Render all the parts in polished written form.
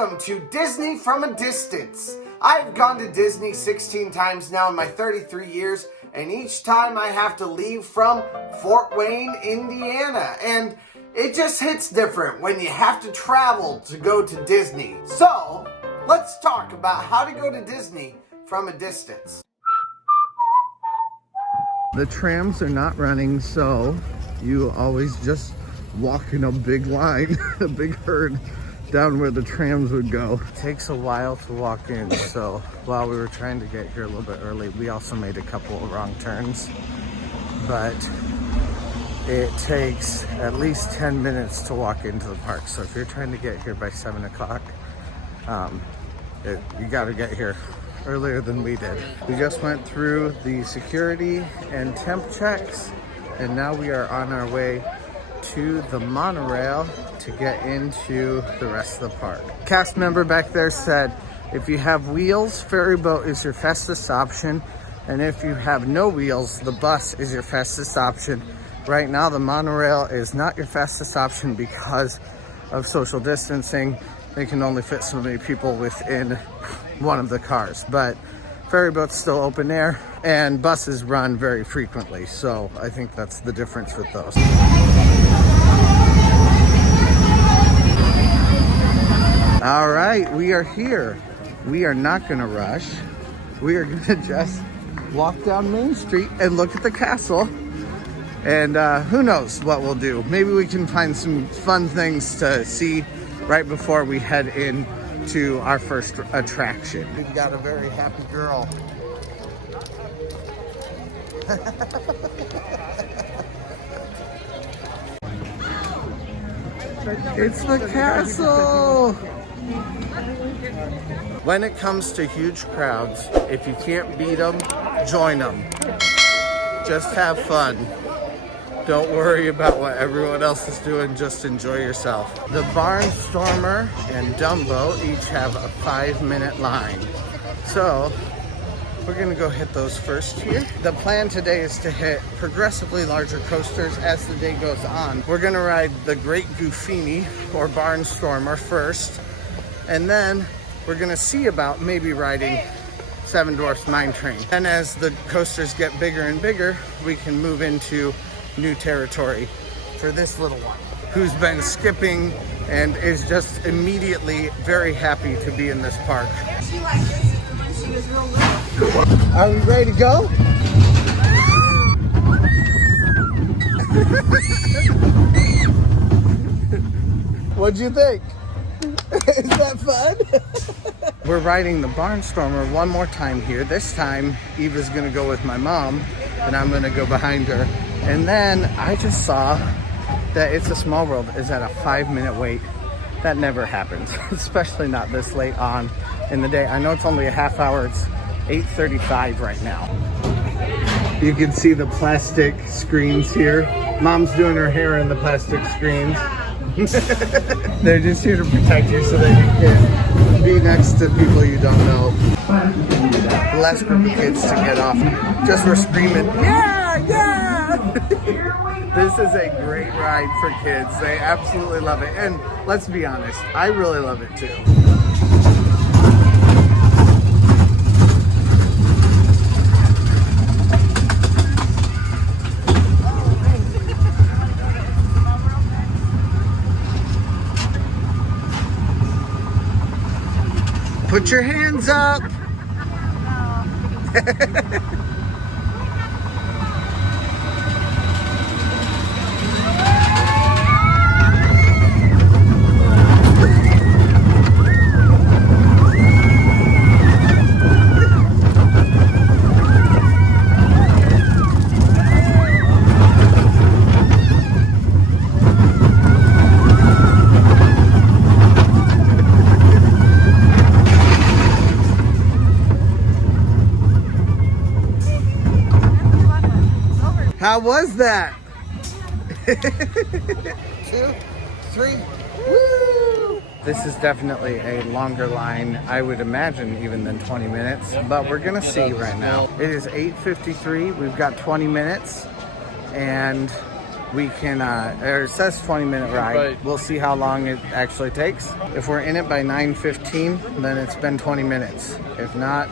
Welcome to Disney from a Distance. I've gone to Disney 16 times now in my 33 years, and each time I have to leave from Fort Wayne, Indiana. And it just hits different when you have to travel to go to Disney. So, let's talk about how to go to Disney from a distance. The trams are not running, so you always just walk in a big line, a big herd down where the trams would go. It takes a while to walk in, so while we were trying to get here a little bit early, we also made a couple of wrong turns. But it takes at least 10 minutes to walk into the park. So if you're trying to get here by 7 o'clock, you gotta get here earlier than we did. We just went through the security and temp checks, and now we are on our way to the monorail to get into the rest of the park. Cast member back there said, if you have wheels, ferry boat is your fastest option, and if you have no wheels, the bus is your fastest option. Right now, the monorail is not your fastest option because of social distancing. They can only fit so many people within one of the cars, but ferry boat's still open air and buses run very frequently. So I think that's the difference with those. All right, we are here. We are not gonna rush. We are gonna just walk down Main Street and look at the castle. And who knows what we'll do. Maybe we can find some fun things to see right before we head in to our first attraction. We've got a very happy girl. It's the castle! When it comes to huge crowds, if you can't beat them, join them. Just have fun. Don't worry about what everyone else is doing, just enjoy yourself. The Barnstormer and Dumbo each have a 5-minute line. So, we're gonna go hit those first here. The plan today is to hit progressively larger coasters as the day goes on. We're gonna ride the Great Goofini or Barnstormer first, and then we're gonna see about maybe riding Seven Dwarfs Mine Train. And as the coasters get bigger and bigger, we can move into new territory for this little one who's been skipping and is just immediately very happy to be in this park. She liked this when she was real little. Are we ready to go? What'd you think? Is that fun? We're riding the Barnstormer one more time here. This time Eva's gonna go with my mom and I'm gonna go behind her. And then I just saw that It's a Small World is at a 5-minute wait. That never happens, especially not this late on in the day. I know it's only a half hour, it's 8:35 right now. You can see the plastic screens here. Mom's doing her hair in the plastic screens. They're just here to protect you so that you can be next to people you don't know. The last group of kids to get off just were screaming, yeah, yeah! This is a great ride for kids. They absolutely love it. And let's be honest, I really love it too. Put your hands up. How was that? 2, 3, woo! This is definitely a longer line, I would imagine, even than 20 minutes, but we're gonna see right now. It is 8:53, we've got 20 minutes, and we can, or it says 20-minute ride. Right. We'll see how long it actually takes. If we're in it by 9:15, then it's been 20 minutes. If not,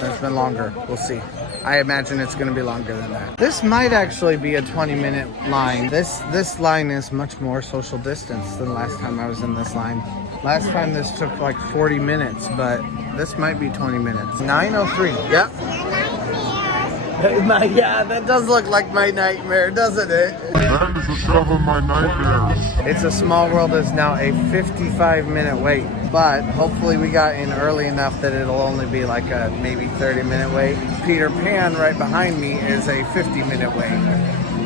then it's been longer. We'll see. I imagine it's going to be longer than that. This might actually be a 20-minute line. This line is much more social distance than last time I was in this line. Last time this took like 40 minutes, but this might be 20 minutes. 9:03. Yep. Yeah, that does look like my nightmare, doesn't it? That is the stuff of my nightmares. It's a Small World is now a 55-minute wait, but hopefully we got in early enough that it'll only be like a maybe 30-minute wait. Peter Pan right behind me is a 50-minute wait.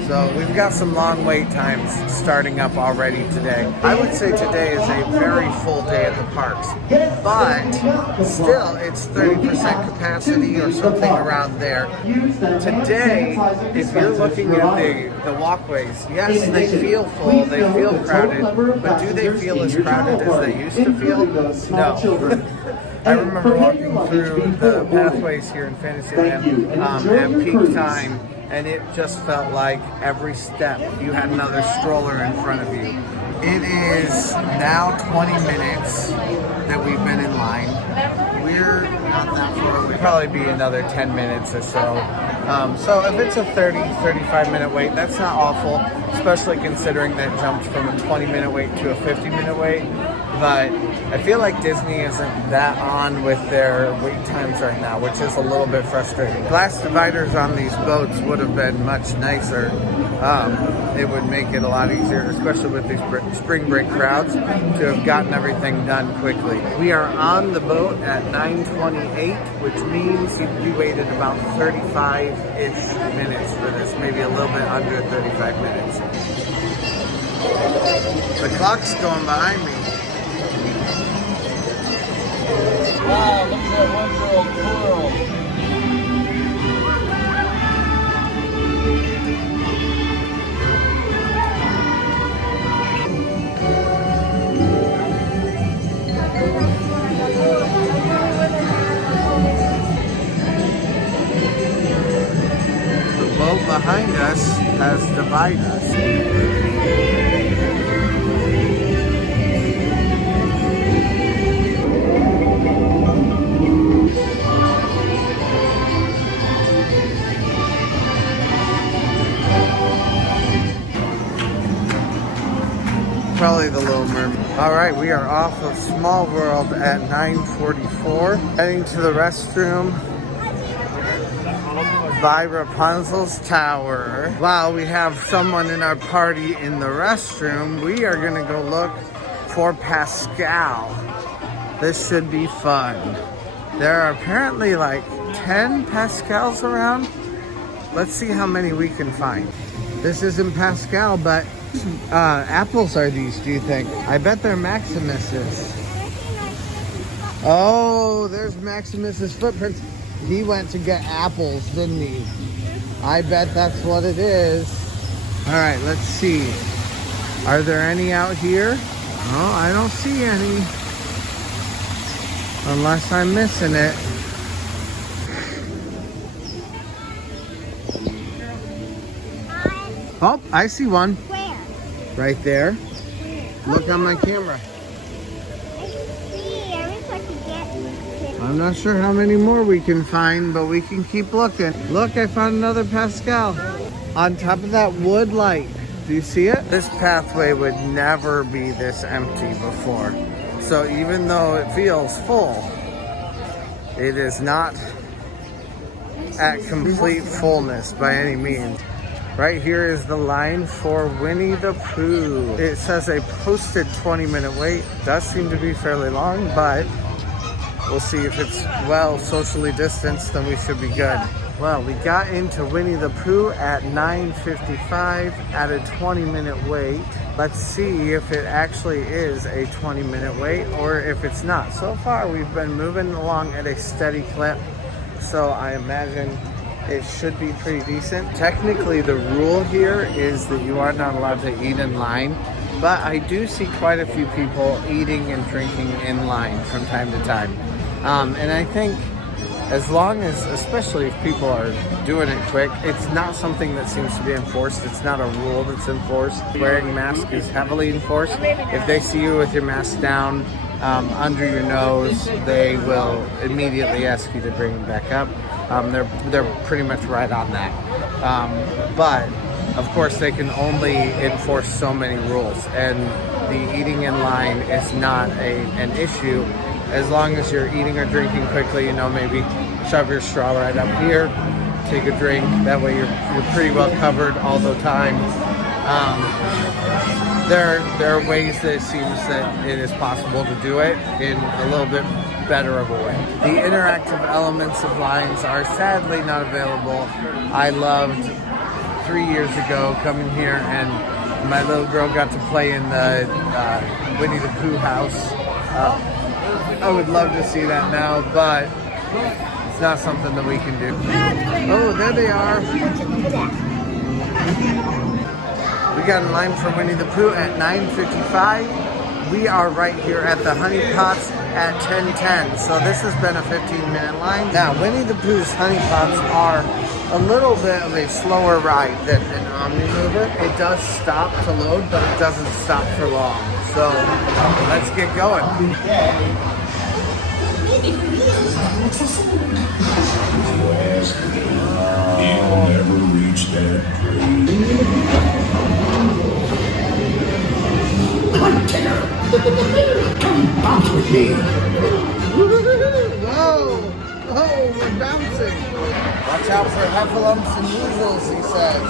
So we've got some long wait times starting up already today. I would say today is a very full day at the parks, but still it's 30% capacity or something around there. Today, if you're looking at the walkways, yes, they feel full, they feel crowded, but do they feel as crowded as they used to feel? No. I remember walking through the pathways here in Fantasyland at peak time, and it just felt like every step you had another stroller in front of you. It is now 20 minutes that we've been in line. We're not that far. We'll probably be another 10 minutes or so. So if it's a 35-minute wait, that's not awful, especially considering that jumped from a 20-minute wait to a 50-minute wait. But I feel like Disney isn't that on with their wait times right now, which is a little bit frustrating. Glass dividers on these boats would have been much nicer. It would make it a lot easier, especially with these spring break crowds, to have gotten everything done quickly. We are on the boat at 9:28, which means we waited about 35-ish minutes for this, maybe a little bit under 35 minutes. The clock's going behind me. Wow, look at that one-girl twirl. The boat behind us has divided us. Probably the Little Mermaid. All right, we are off of Small World at 9:44. Heading to the restroom by Rapunzel's Tower. Wow, we have someone in our party in the restroom. We are gonna go look for Pascal. This should be fun. There are apparently like 10 Pascals around. Let's see how many we can find. This isn't Pascal, but apples are these, do you think? I bet they're Maximus's. Oh, there's Maximus's footprints. He went to get apples, didn't he? I bet that's what it is. All right, let's see. Are there any out here? Oh, I don't see any. Unless I'm missing it. Oh, I see one. Where? Right there. Look on my camera. I'm not sure how many more we can find, but we can keep looking. Look, I found another Pascal on top of that wood light. Do you see it? This pathway would never be this empty before. So even though it feels full, it is not at complete fullness by any means. Right here is the line for Winnie the Pooh. It says a posted 20-minute wait. Does seem to be fairly long, but we'll see if it's well socially distanced, then we should be good. Well, we got into Winnie the Pooh at 9:55 at a 20-minute wait. Let's see if it actually is a 20-minute wait or if it's not. So far, we've been moving along at a steady clip, so I imagine it should be pretty decent. Technically, the rule here is that you are not allowed to eat in line, but I do see quite a few people eating and drinking in line from time to time. And I think as long as, especially if people are doing it quick, it's not something that seems to be enforced. It's not a rule that's enforced. Wearing a mask is heavily enforced. If they see you with your mask down under your nose, they will immediately ask you to bring it back up. They're pretty much right on that. But of course, they can only enforce so many rules, and the eating in line is not an issue as long as you're eating or drinking quickly. You know, maybe shove your straw right up here, take a drink. That way, you're pretty well covered all the time. There are ways that it seems that it is possible to do it in a little bit better of a way. The interactive elements of lines are sadly not available. I loved 3 years ago coming here, and my little girl got to play in the Winnie the Pooh house. I would love to see that now, but it's not something that we can do. Oh, there they are. We got in line for Winnie the Pooh at 9:55. We are right here at the Honey Pots at 10:10. So this has been a 15-minute line. Now, Winnie the Pooh's Honey Pots are a little bit of a slower ride than an Omni Mover. It does stop to load, but it doesn't stop for long. So let's get going. He'll never reach that Come bounce with me. Whoa! Oh, we're bouncing. Watch out for heffalumps and weasels, he says.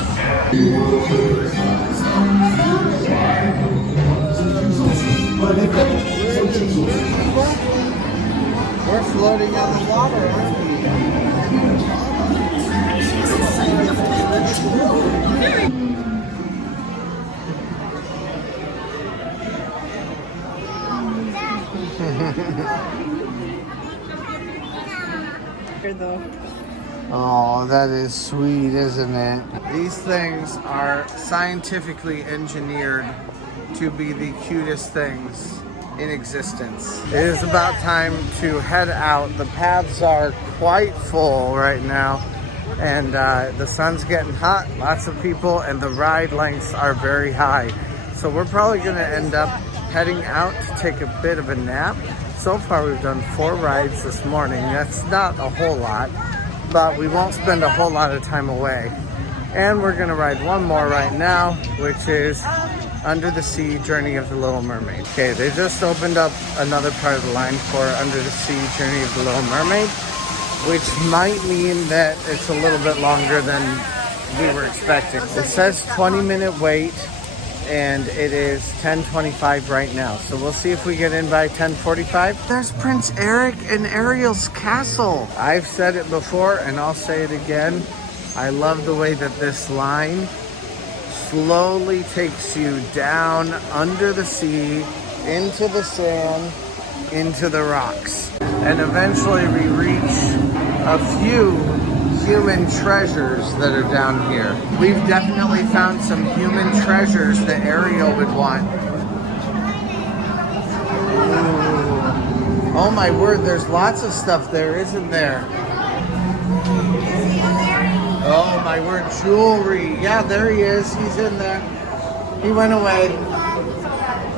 We're floating on the water, aren't we? Oh, that is sweet, isn't it? These things are scientifically engineered to be the cutest things in existence. It is about time to head out. The paths are quite full right now, and the sun's getting hot, lots of people, and the ride lengths are very high. So we're probably gonna end up heading out to take a bit of a nap. So far we've done 4 rides this morning. That's not a whole lot, but we won't spend a whole lot of time away. And we're gonna ride one more right now, which is Under the Sea Journey of the Little Mermaid. Okay, they just opened up another part of the line for Under the Sea Journey of the Little Mermaid, which might mean that it's a little bit longer than we were expecting. It says 20-minute wait, and it is 10:25 right now. So we'll see if we get in by 10:45. There's Prince Eric and Ariel's castle. I've said it before and I'll say it again. I love the way that this line slowly takes you down under the sea, into the sand, into the rocks. And eventually we reach a few human treasures that are down here. We've definitely found some human treasures that Ariel would want. Ooh. Oh my word, there's lots of stuff there, isn't there? Oh my word, jewelry. Yeah, there he is. He's in there. He went away.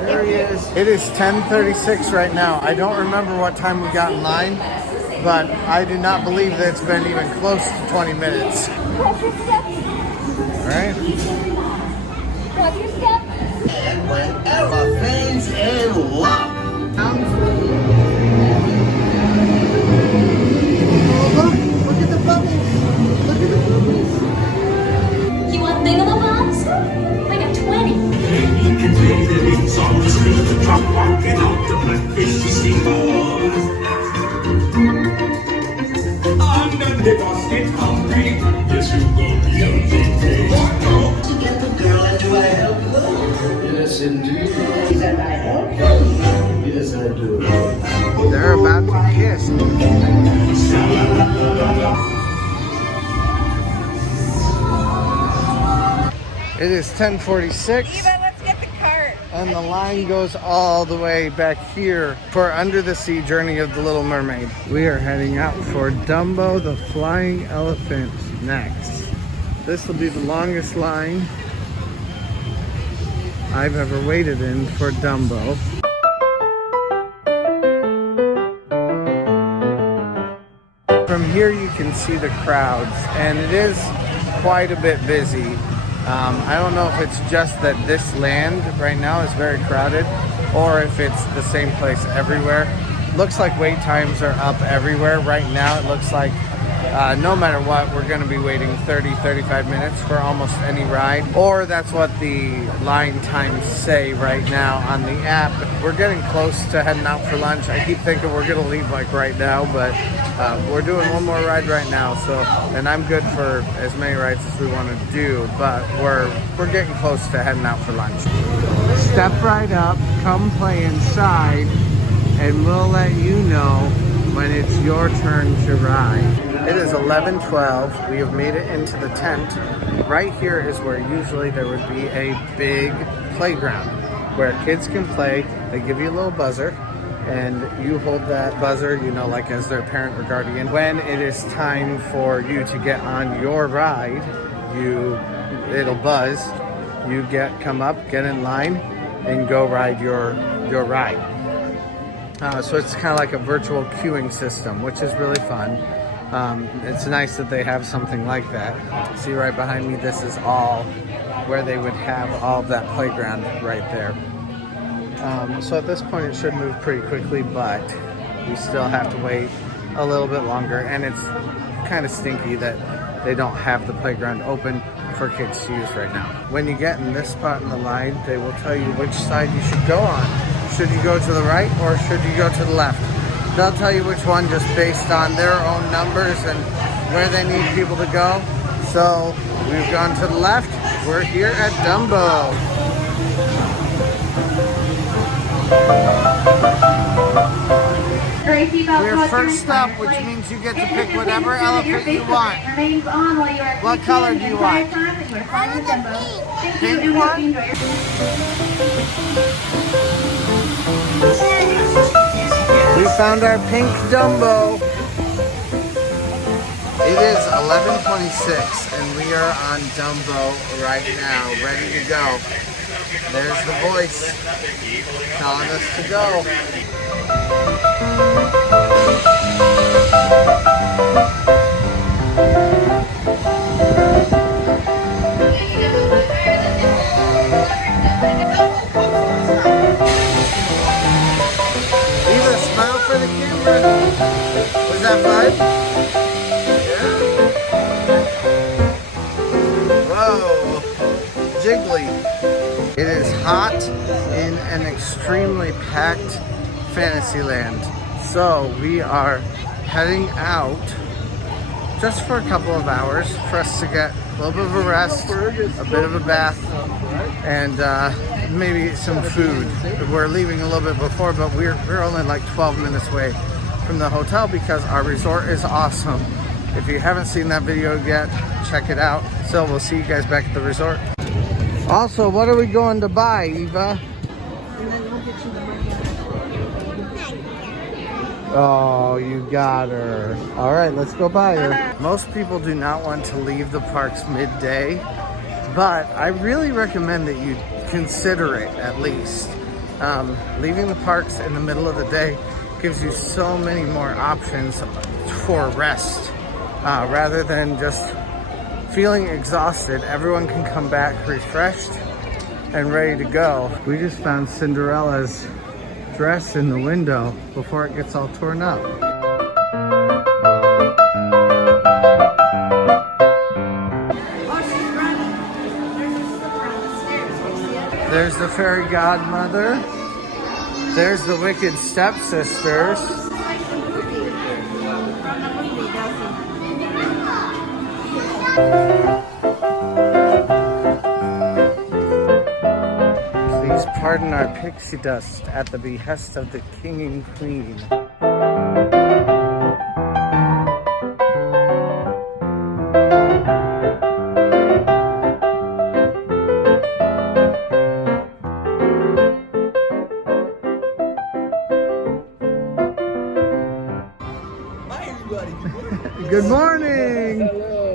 There he is. It is 10:36 right now. I don't remember what time we got in line, but I do not believe that it's been even close to 20 minutes. Watch your step. All right. Watch your step. Wherever things in love. Look at the bubbles. Look at the bubbles. You want thingamabobs? I got 20. You can say that it's on the street, the truck walking out the black fishy steamboat. Under the basket hungry, yes, you go be a big day. To get the girl and do I help you? Yes, indeed. And I help you? Yes, I do. They're about to kiss. It is 10:46. Eva, let's get the cart. then the line goes all the way back here for Under the Sea Journey of the Little Mermaid. We are heading out for Dumbo the Flying Elephant next. This will be the longest line I've ever waited in for Dumbo. From here you can see the crowds, and it is quite a bit busy. I don't know if it's just that this land right now is very crowded or if it's the same place everywhere. Looks like wait times are up everywhere. Right now it looks like no matter what, we're going to be waiting 30-35 minutes for almost any ride, or that's what the line times say right now on the app. We're getting close to heading out for lunch. I keep thinking we're going to leave like right now, but we're doing one more ride right now, so, and I'm good for as many rides as we want to do, but we're getting close to heading out for lunch. Step right up, come play inside, and we'll let you know when it's your turn to ride. It is 11:12. We have made it into the tent. Right here is where usually there would be a big playground where kids can play. They give you a little buzzer and you hold that buzzer, you know, like as their parent or guardian. When it is time for you to get on your ride, it'll buzz. You come up, get in line, and go ride your ride. So it's kind of like a virtual queuing system, which is really fun. It's nice that they have something like that. See right behind me, this is all where they would have all of that playground right there. So at this point it should move pretty quickly, but we still have to wait a little bit longer, and it's kind of stinky that they don't have the playground open for kids to use right now. When you get in this spot in the line, they will tell you which side you should go on. Should you go to the right or should you go to the left? They'll tell you which one just based on their own numbers and where they need people to go. So we've gone to the left. We're here at Dumbo. We're first up, which means you get to pick whatever elephant you want. What color do you want? Pink one? We found our pink Dumbo. It is 11:26 and we are on Dumbo right now, ready to go. There's the voice telling us to go. Eva, smile for the camera. Was that fun? Yeah. Whoa, jiggly. It is hot in an extremely packed Fantasyland. So we are heading out just for a couple of hours for us to get a little bit of a rest, a bit of a bath, and maybe some food. We're leaving a little bit before, but we're only like 12 minutes away from the hotel because our resort is awesome. If you haven't seen that video yet, check it out. So we'll see you guys back at the resort. Also, what are we going to buy, Eva? Oh, you got her. All right, let's go buy her. Most people do not want to leave the parks midday, but I really recommend that you consider it at least. Leaving the parks in the middle of the day gives you so many more options for rest. Rather than just feeling exhausted, everyone can come back refreshed and ready to go. We just found Cinderella's dress in the window before it gets all torn up. There's the fairy godmother. There's the wicked stepsisters. Please pardon our pixie dust at the behest of the king and queen. Good morning.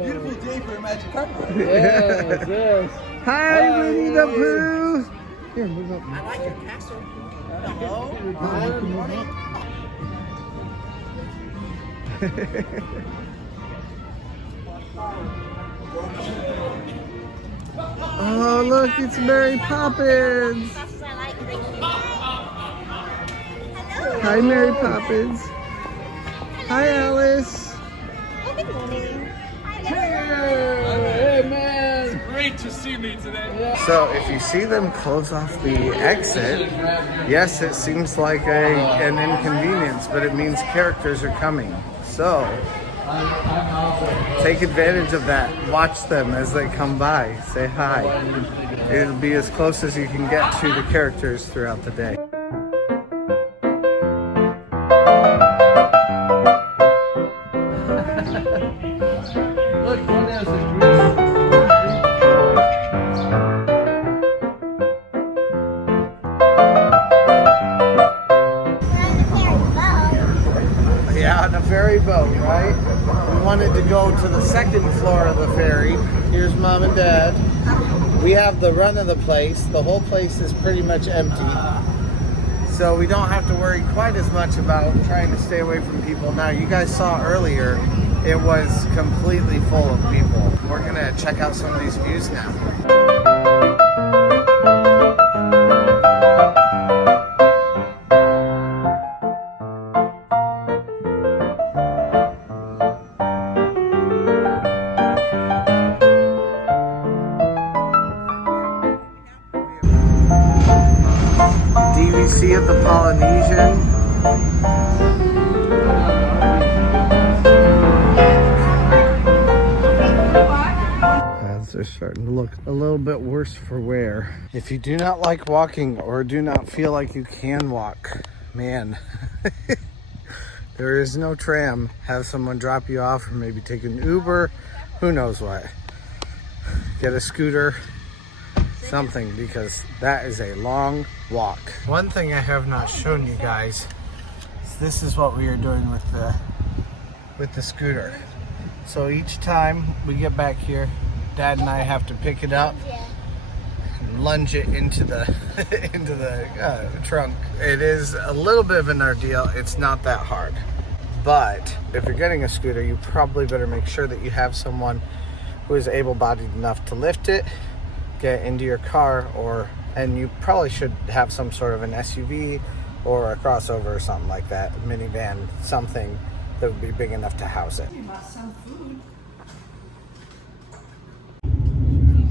Beautiful day for a magic carpet. Yes, yes. Hi, Winnie the Pooh. Here, move up. I like your castle. Hello. Good morning. Oh, look, it's Mary Poppins. Hi, Mary Poppins. Hi, Alice. Hey, man. It's great to see me today. So if you see them close off the exit, yes, it seems like an inconvenience, but it means characters are coming. So take advantage of that. Watch them as they come by. Say hi. It'll be as close as you can get to the characters throughout the day. Look, one has a green. Yeah, on a ferry boat, right? We wanted to go to the second floor of the ferry. Here's Mom and Dad. We have the run of the place. The whole place is pretty much empty. So we don't have to worry quite as much about trying to stay away from people. Now, you guys saw earlier, it was completely full of people. We're gonna check out some of these views now. DVC at the Polynesian. Paths are starting to look a little bit worse for wear. If you do not like walking or do not feel like you can walk, man, there is no tram. Have someone drop you off or maybe take an Uber, who knows what. Get a scooter. Something, because that is a long walk. One thing I have not shown you guys is this is what we are doing with the scooter. So each time we get back here, Dad and I have to pick it up and lunge it into the into the trunk. It is a little bit of an ordeal. It's not that hard, but if you're getting a scooter, you probably better make sure that you have someone who is able-bodied enough to lift it, get into your car, and you probably should have some sort of an SUV or a crossover or something like that, a minivan, something that would be big enough to house it.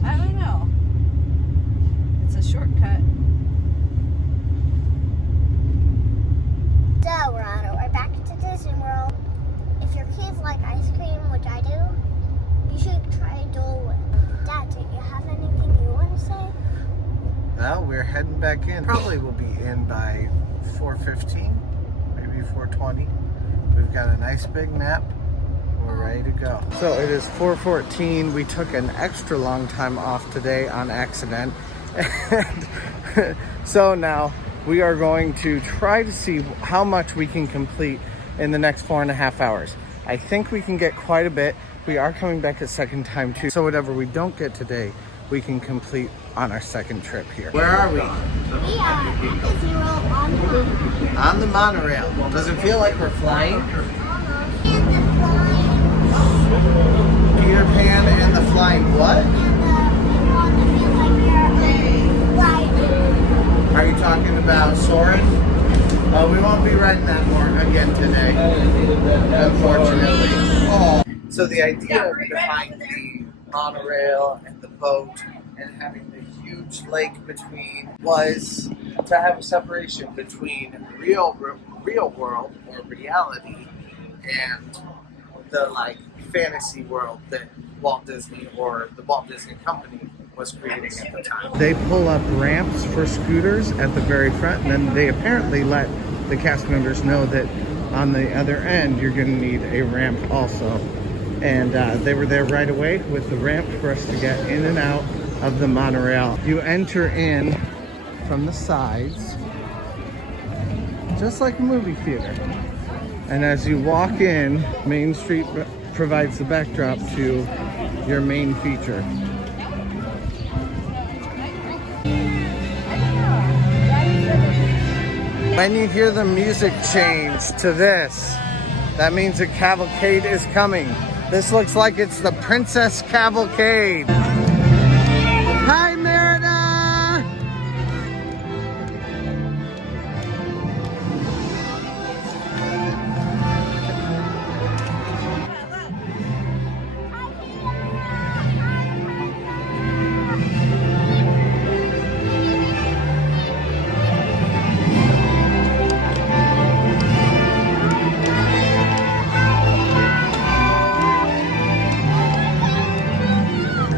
I don't know. It's a shortcut. So, Ronald, we're back to Disney World. If your kids like ice cream, which I do, you should try Dole Whip. Dad, do you have anything you want to say? Well, we're heading back in. Probably will be in by 4:15, maybe 4:20. We've got a nice big nap. We're ready to go. So it is 4:14. We took an extra long time off today on accident. And so now we are going to try to see how much we can complete in the next 4.5 hours. I think we can get quite a bit. We are coming back a second time too. So whatever we don't get today, we can complete on our second trip here. Where are we? We are at Disney World On the monorail. Does it feel like we're flying? Peter Pan and the Flying what? Are you talking about Soarin'? We won't be riding that more again today, unfortunately. Oh. So the idea behind the monorail and the boat and having the huge lake between was to have a separation between real world or reality and the fantasy world that Walt Disney or the Walt Disney Company was creating at the time. They pull up ramps for scooters at the very front, and then they apparently let the cast members know that on the other end you're going to need a ramp also. And they were there right away with the ramp for us to get in and out of the monorail. You enter in from the sides, just like a movie theater. And as you walk in, Main Street provides the backdrop to your main feature. When you hear the music change to this, that means a cavalcade is coming. This looks like it's the Princess Cavalcade. Hi, Merida!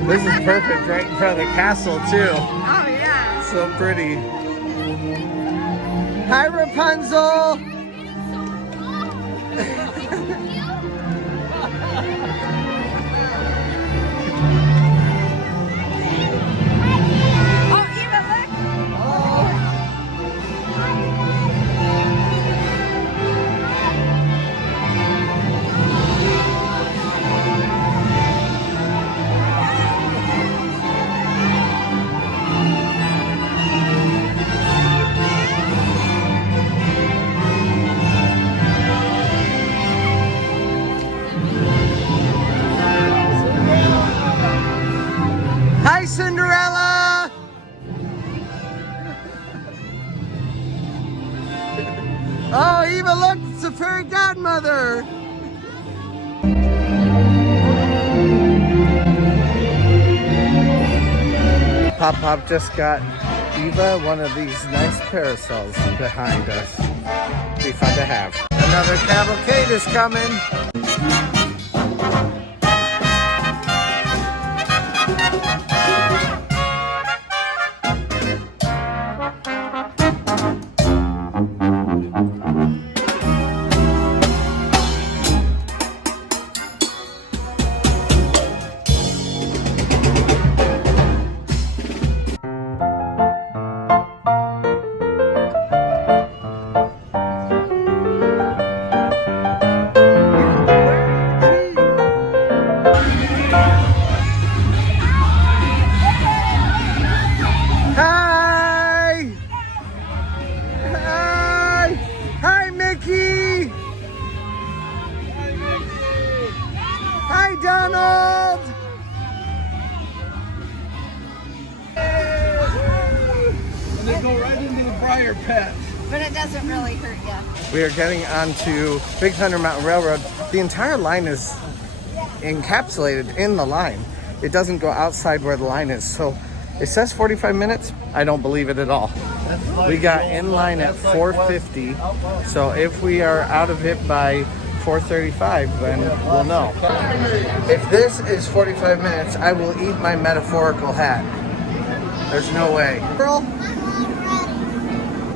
This is perfect right in front of the castle too. Oh yeah. So pretty. Hi, Rapunzel! Oh, Eva, look. Hi, Cinderella! Oh, Eva, look, it's the fairy godmother! Pop just got Eva one of these nice parasols behind us. Be fun to have. Another cavalcade is coming. Hi, Donald! And they go right into the briar patch. But it doesn't really hurt you. We are getting onto Big Thunder Mountain Railroad. The entire line is encapsulated in the line. It doesn't go outside where the line is. So it says 45 minutes. I don't believe it at all. We got in line at 4:50. So if we are out of it by 4:35, then we'll know. If this is 45 minutes, I will eat my metaphorical hat. There's no way. Girl,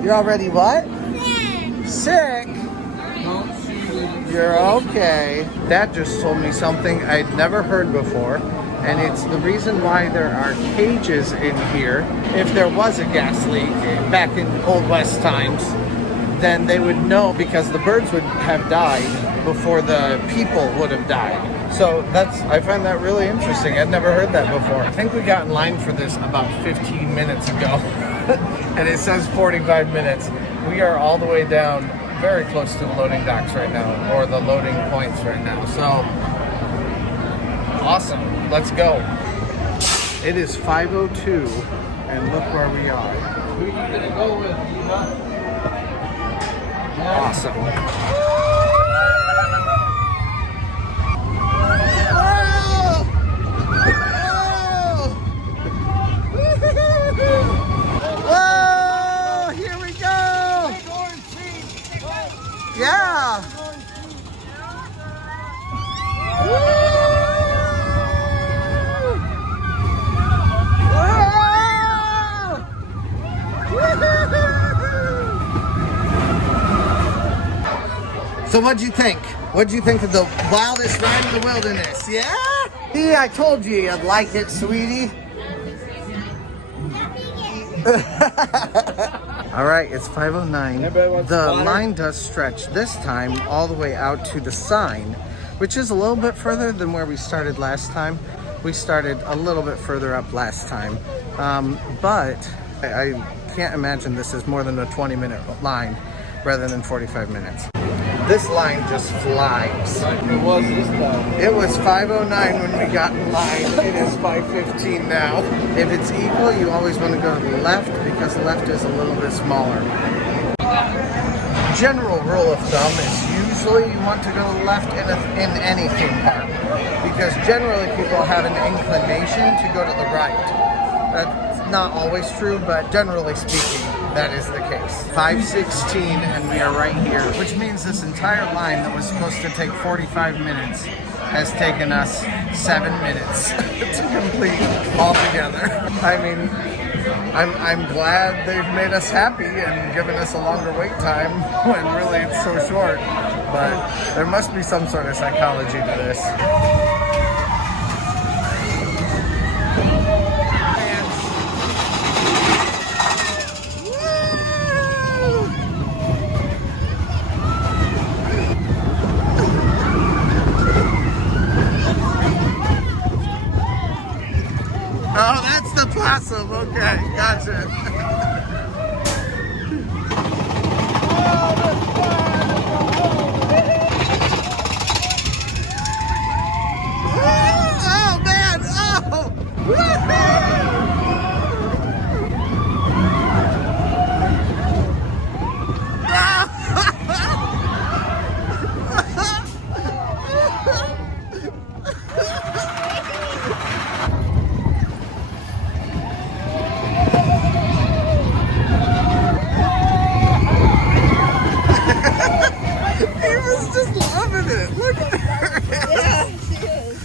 you're already what? Sick? You're okay. Dad just told me something I'd never heard before, and it's the reason why there are cages in here. If there was a gas leak back in Old West times, then they would know because the birds would have died before the people would have died. So I find that really interesting. I'd never heard that before. I think we got in line for this about 15 minutes ago, and it says 45 minutes. We are all the way down very close to the loading docks right now, or the loading points right now. So, awesome. Let's go. It is 5:02, and look where we are. Who are you gonna go with, Eva? Awesome. Whoa! Here we go! Yeah! So what'd you think? What'd you think of the wildest ride in the wilderness? Yeah? Yeah, I told you you'd like it, sweetie. All right, it's 5:09. Anybody want The some water? line does stretch this time all the way out to the sign, which is a little bit further than where we started last time. We started a little bit further up last time, but I can't imagine this is more than a 20-minute line rather than 45 minutes. This line just flies. It was this time. It was 5:09 when we got in line. It is 5:15 now. If it's equal, you always want to go to the left because the left is a little bit smaller. General rule of thumb is usually you want to go to the left in any theme park because generally people have an inclination to go to the right. That's not always true, but generally speaking, that is the case. 5:16 and we are right here, which means this entire line that was supposed to take 45 minutes has taken us 7 minutes to complete altogether. I mean, I'm glad they've made us happy and given us a longer wait time when really it's so short, but there must be some sort of psychology to this. Oh, that's the possum. Okay, gotcha. Oh, man. Oh. He was just loving it. Look at her. Yeah, she is.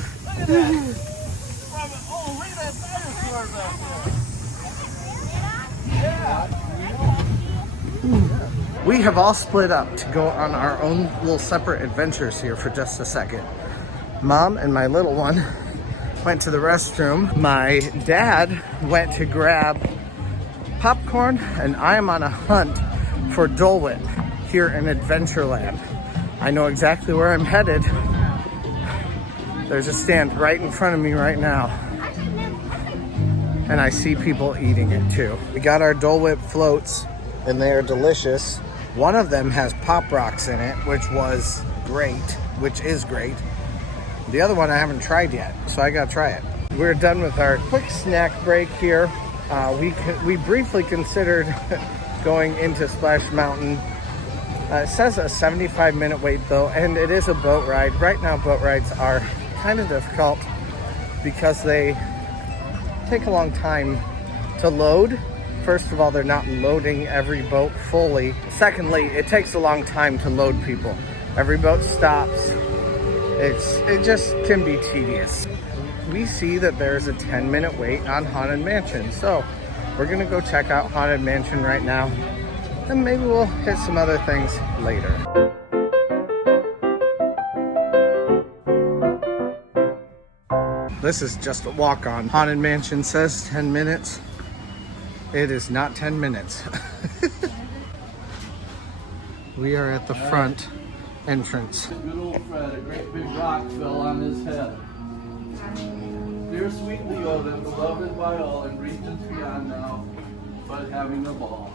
Oh, look at that dinosaur back there. We have all split up to go on our own little separate adventures here for just a second. Mom and my little one went to the restroom. My dad went to grab popcorn, and I am on a hunt for Dole Whip here in Adventureland. I know exactly where I'm headed. There's a stand right in front of me right now. And I see people eating it too. We got our Dole Whip floats and they are delicious. One of them has Pop Rocks in it, which is great. The other one I haven't tried yet, so I gotta try it. We're done with our quick snack break here. We briefly considered going into Splash Mountain. It says a 75-minute wait though, and it is a boat ride. Right now boat rides are kind of difficult because they take a long time to load. First of all, they're not loading every boat fully. Secondly, it takes a long time to load people. Every boat stops. It just can be tedious. We see that there's a 10-minute wait on Haunted Mansion, so we're gonna go check out Haunted Mansion right now, and maybe we'll hit some other things later. This is just a walk on. Haunted Mansion says 10 minutes. It is not 10 minutes. We are at the front entrance. Good old Fred, a great big rock fell on his head. Dear sweet Leoden, beloved by all in regions beyond now, but having a ball.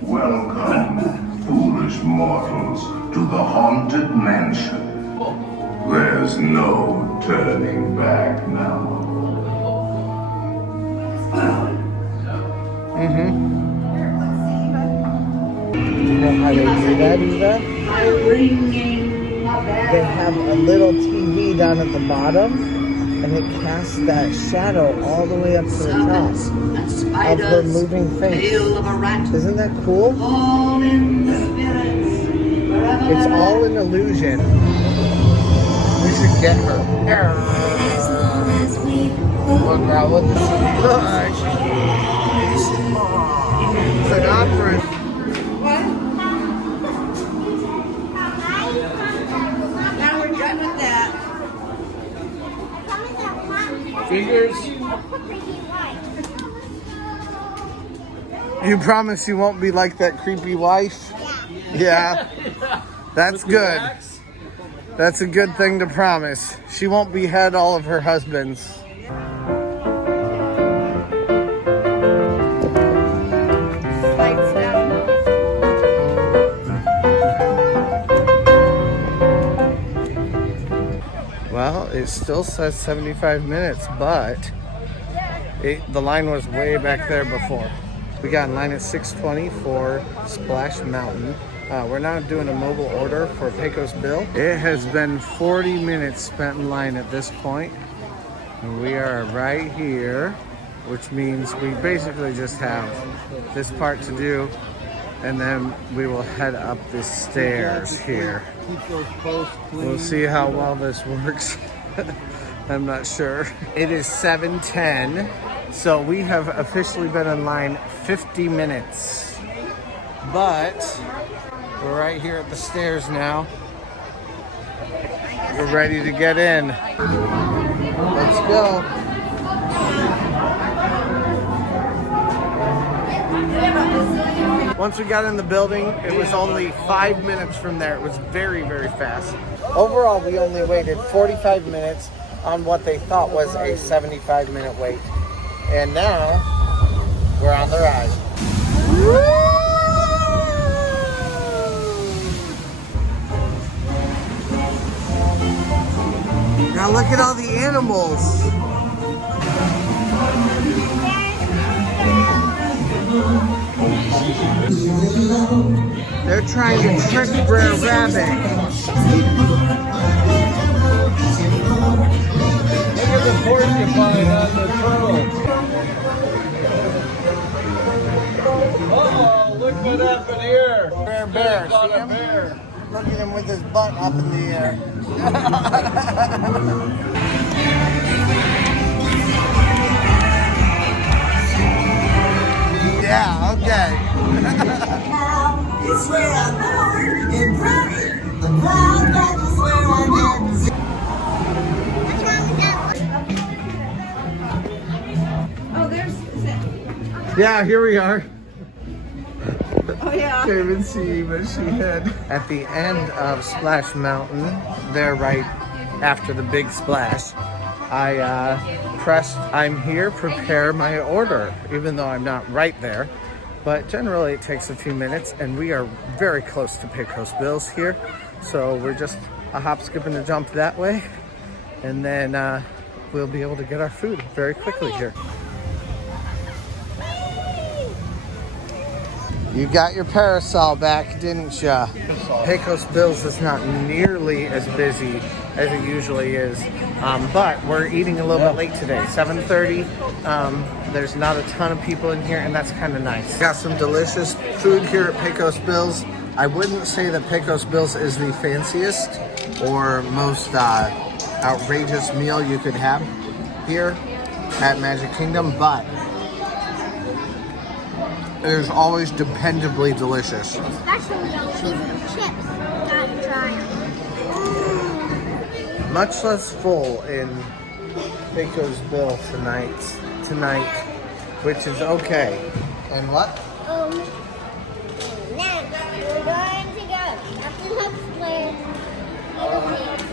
Welcome, foolish mortals, to the Haunted Mansion. There's no turning back now. You know how they do that, Eva? They have a little TV down at the bottom, and it casts that shadow all the way up to the top of her moving face. Isn't that cool? It's all an illusion. We should get her. Look, now look. Look. It's an opera. Now we're done with that. Fingers. You promise you won't be like that creepy wife? Yeah. Yeah. That's good. That's a good thing to promise. She won't behead all of her husbands. Lights down. Well, it still says 75 minutes, but the line was way back there before. We got in line at 6:20 for Splash Mountain. We're now doing a mobile order for Pecos Bill. It has been 40 minutes spent in line at this point, and we are right here, which means we basically just have this part to do, and then we will head up the stairs here. We'll see how well this works. I'm not sure. It is 7:10, so we have officially been in line 50 minutes. But we're right here at the stairs now. We're ready to get in. Let's go. Once we got in the building, it was only 5 minutes from there. It was very, very fast. Overall, we only waited 45 minutes on what they thought was a 75-minute wait. And now, we're on the ride. Now look at all the animals. They're trying to trick Brer Rabbit. Look at the porcupine on the turtle. Uh-oh, look what happened here. Bear, Got see a him? bear. Look at him with his butt up in the air. Yeah, okay. It's where I'm born in Prairie. The ground that is where I get. What's wrong with that? Oh, there's. Is it? Yeah, here we are. Oh, yeah. Can't even see, but she hid. At the end of Splash Mountain, there right after the big splash, I pressed I'm here, prepare my order, even though I'm not right there. But generally it takes a few minutes, and we are very close to Pecos Bill's here. So we're just a hop, skip, and a jump that way. And then we'll be able to get our food very quickly here. You got your parasol back, didn't ya? Pecos Bill's is not nearly as busy as it usually is, but we're eating a little bit late today, 7:30. There's not a ton of people in here, and that's kind of nice. Got some delicious food here at Pecos Bill's. I wouldn't say that Pecos Bill's is the fanciest or most outrageous meal you could have here at Magic Kingdom, but it is always dependably delicious. Especially those cheese and chips. Gotta try them. Much less full in Pecos Bill tonight, which is okay. And what? Next, we're going to go Captain Hook's Land.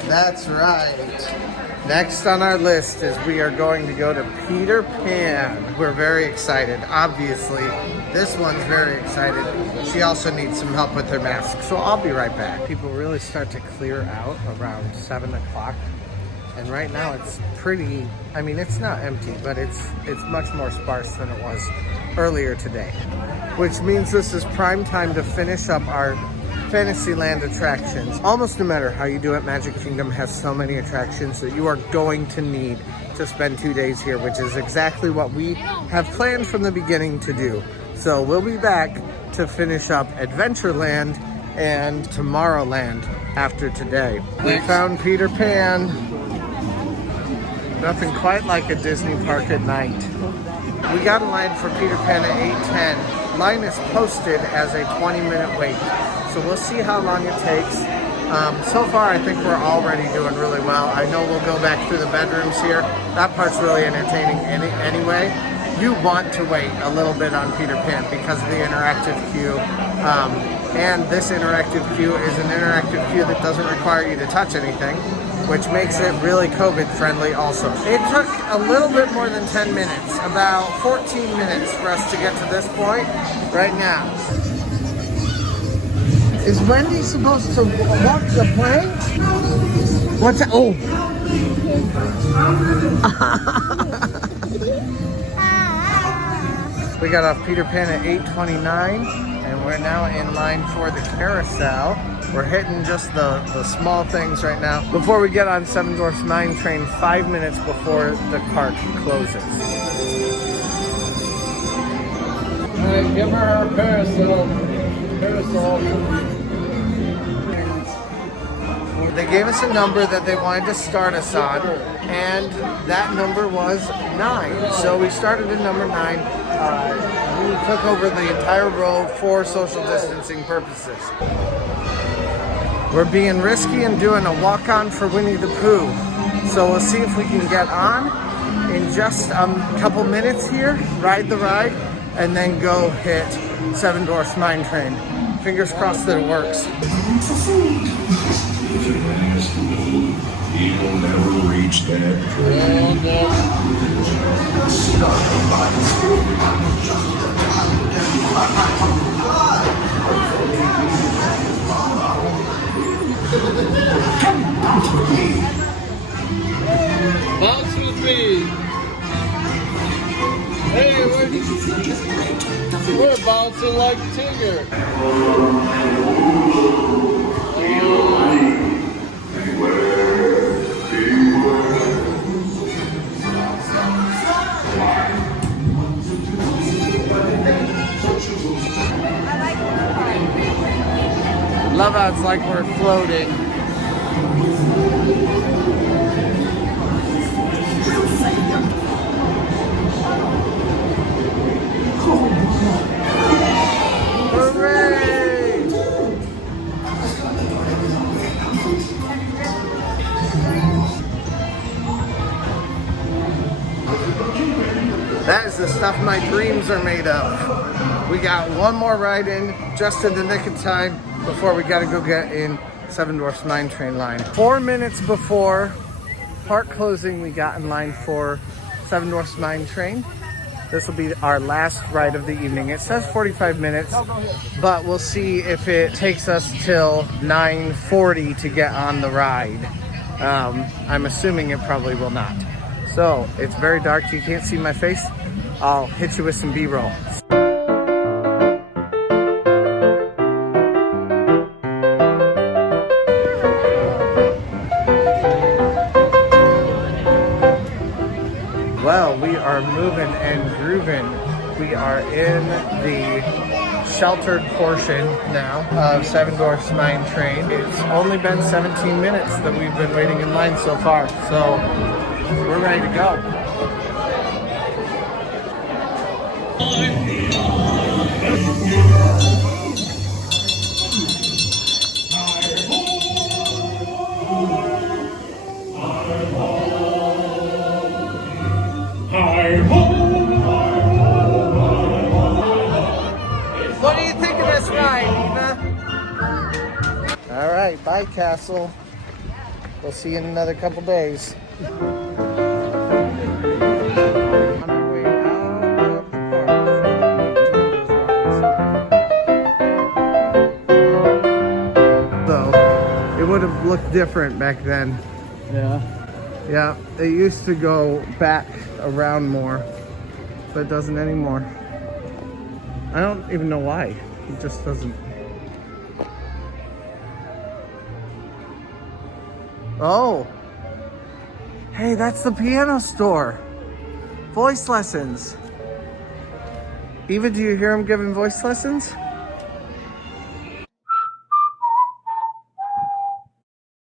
That's right. Next on our list is we are going to go to Peter Pan. We're very excited. Obviously, this one's very excited. She also needs some help with her mask, so I'll be right back. People really start to clear out around 7 o'clock. And right now it's pretty, I mean, it's not empty, but it's much more sparse than it was earlier today. Which means this is prime time to finish up our Fantasyland attractions. Almost no matter how you do it, Magic Kingdom has so many attractions that you are going to need to spend 2 days here, which is exactly what we have planned from the beginning to do. So we'll be back to finish up Adventureland and Tomorrowland after today. We found Peter Pan. Nothing quite like a Disney park at night. We got in line for Peter Pan at 8:10. Line is posted as a 20-minute wait. So we'll see how long it takes. So far, I think we're already doing really well. I know we'll go back through the bedrooms here. That part's really entertaining anyway. you want to wait a little bit on Peter Pan because of the interactive queue. And this interactive queue is an interactive queue that doesn't require you to touch anything, which makes it really COVID friendly also. It took a little bit more than 10 minutes, about 14 minutes for us to get to this point right now. Is Wendy supposed to walk the plank? What's that? Oh! We got off Peter Pan at 8:29, and we're now in line for the carousel. We're hitting just the small things right now before we get on Seven Dwarfs Mine Train 5 minutes before the park closes. All right, give her her parasol. They gave us a number that they wanted to start us on, and that number was 9. So we started at number 9. We took over the entire row for social distancing purposes. We're being risky and doing a walk-on for Winnie the Pooh. So we'll see if we can get on in just a couple minutes here, ride the ride, and then go hit Seven Dwarfs Mine Train. Fingers crossed that it works. If you ask me, you'll never reach that dream. Bounce with me. Hey, we're bouncing like Tigger. Love how it's like we're floating. Hooray! That is the stuff my dreams are made of. We got one more ride in just in the nick of time before we gotta go get in Seven Dwarfs Mine Train line. 4 minutes before park closing, we got in line for Seven Dwarfs Mine Train. This will be our last ride of the evening. It says 45 minutes, but we'll see if it takes us till 9:40 to get on the ride. I'm assuming it probably will not. So it's very dark, you can't see my face. I'll hit you with some B-roll. Well, we are moving and grooving. We are in the sheltered portion now of Seven Dwarfs Mine Train. It's only been 17 minutes that we've been waiting in line so far, so we're ready to go. What do you think of this ride, Eva? All right, bye, Castle. We'll see you in another couple days. It would have looked different back then. Yeah. Yeah, it used to go back around more, but it doesn't anymore. I don't even know why. It just doesn't. Oh. Hey, that's the piano store. Voice lessons. Eva, do you hear him giving voice lessons?